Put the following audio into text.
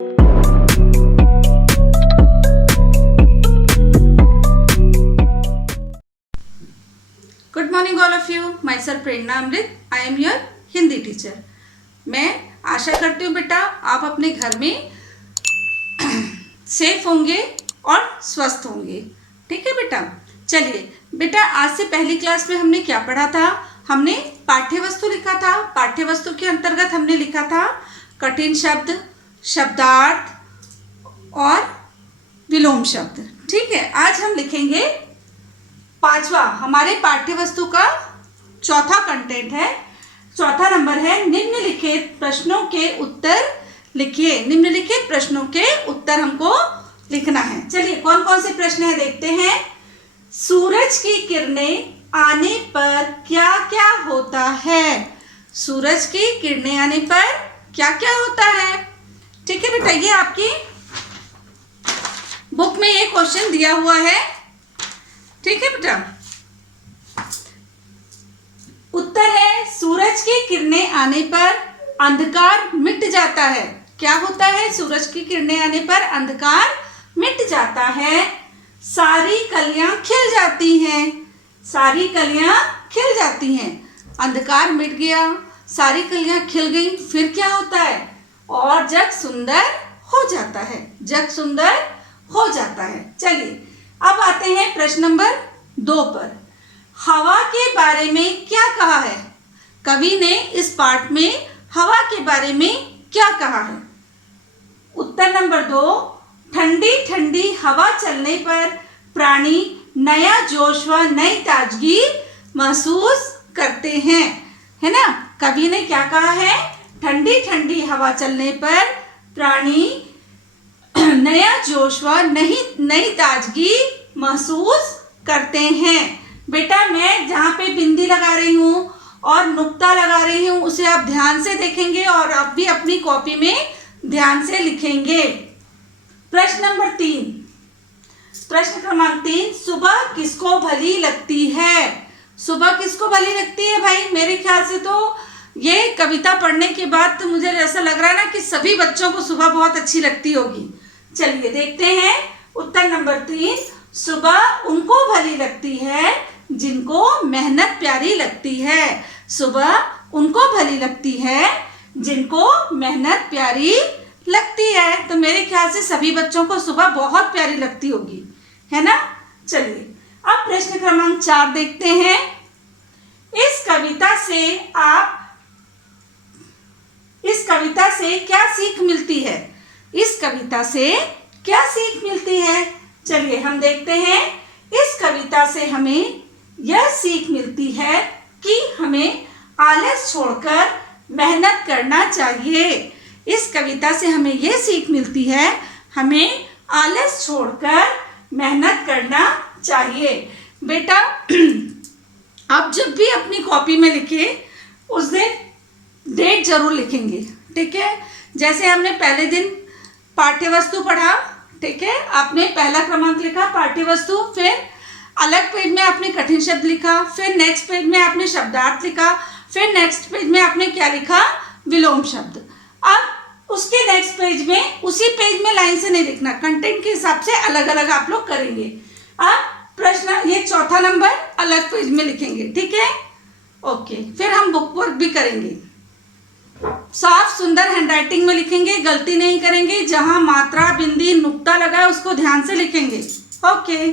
Good morning all of you, myself Prerna Amrit. I am your Hindi teacher. मैं आशा करती हूँ बेटा आप अपने घर में सेफ होंगे और स्वस्थ होंगे। ठीक है बेटा। चलिए बेटा, आज से पहली क्लास में हमने क्या पढ़ा था? हमने पाठ्य वस्तु लिखा था। पाठ्य वस्तु के अंतर्गत हमने लिखा था कठिन शब्द, शब्दार्थ और विलोम शब्द। ठीक है, आज हम लिखेंगे पांचवा, हमारे पाठ्य वस्तु का चौथा कंटेंट है, चौथा नंबर है निम्नलिखित प्रश्नों के उत्तर लिखिए। निम्नलिखित प्रश्नों के उत्तर हमको लिखना है। चलिए कौन कौन से प्रश्न है देखते हैं। सूरज की किरणें आने पर क्या क्या होता है? सूरज की किरणें आने पर क्या क्या होता है? ठीक है बेटा, ये आपकी बुक में ये क्वेश्चन दिया हुआ है। ठीक है बेटा। उत्तर है सूरज की किरणें आने पर अंधकार मिट जाता है। क्या होता है? सूरज की किरणें आने पर अंधकार मिट जाता है। सारी कलियां खिल जाती हैं। सारी कलियां खिल जाती हैं। अंधकार मिट गया, सारी कलियां खिल गई, फिर क्या होता है? और जग सुंदर हो जाता है। जग सुंदर हो जाता है। चलिए अब आते हैं प्रश्न नंबर 2 पर। हवा के बारे में क्या कहा है? कवि ने इस पाठ में हवा के बारे में क्या कहा है? उत्तर नंबर 2, ठंडी ठंडी हवा चलने पर प्राणी नया जोश व नई ताजगी महसूस करते हैं। है ना? कवि ने क्या कहा है? ठंडी ठंडी हवा चलने पर प्राणी नया जोश व नई ताजगी महसूस करते हैं। बेटा मैं जहाँ पे बिंदी लगा रही हूँ और नुक्ता लगा रही हूँ उसे आप ध्यान से देखेंगे और आप भी अपनी कॉपी में ध्यान से लिखेंगे। प्रश्न नंबर 3, प्रश्न क्रमांक 3, सुबह किसको भली लगती है? सुबह किसको भली लगती है भाई? मेरे ख्याल से तो ये कविता पढ़ने के बाद तो मुझे ऐसा लग रहा है ना कि सभी बच्चों को सुबह बहुत अच्छी लगती होगी। चलिए देखते हैं उत्तर नंबर 3, सुबह उनको भली लगती है जिनको मेहनत प्यारी लगती है। सुबह उनको भली लगती है जिनको मेहनत प्यारी लगती है। तो मेरे ख्याल से सभी बच्चों को सुबह बहुत प्यारी लगती होगी, है ना? चलिए अब प्रश्न क्रमांक 4 देखते हैं। इस कविता से क्या सीख मिलती है? इस कविता से क्या सीख मिलती है? चलिए हम देखते हैं। इस कविता से हमें यह सीख मिलती है कि हमें आलस छोड़कर मेहनत करना चाहिए। इस कविता से हमें यह सीख मिलती है, हमें आलस छोड़कर मेहनत करना चाहिए। बेटा आप जब भी अपनी कॉपी में लिखे उस दिन डेट जरूर लिखेंगे। ठीक है? जैसे हमने पहले दिन पाठ्य वस्तु पढ़ा, ठीक है, आपने पहला क्रमांक लिखा पाठ्य वस्तु, फिर अलग पेज में आपने कठिन शब्द लिखा, फिर नेक्स्ट पेज में आपने शब्दार्थ लिखा, फिर नेक्स्ट पेज में आपने क्या लिखा? विलोम शब्द। अब उसके नेक्स्ट पेज में उसी पेज में लाइन से नहीं लिखना, कंटेंट के हिसाब से अलग अलग आप लोग करेंगे। अब प्रश्न ये चौथा नंबर अलग पेज में लिखेंगे। ठीक है? ओके, फिर हम बुक वर्क भी करेंगे। साफ सुंदर हैंडराइटिंग में लिखेंगे, गलती नहीं करेंगे। जहां मात्रा बिंदी नुक्ता लगा है उसको ध्यान से लिखेंगे। ओके।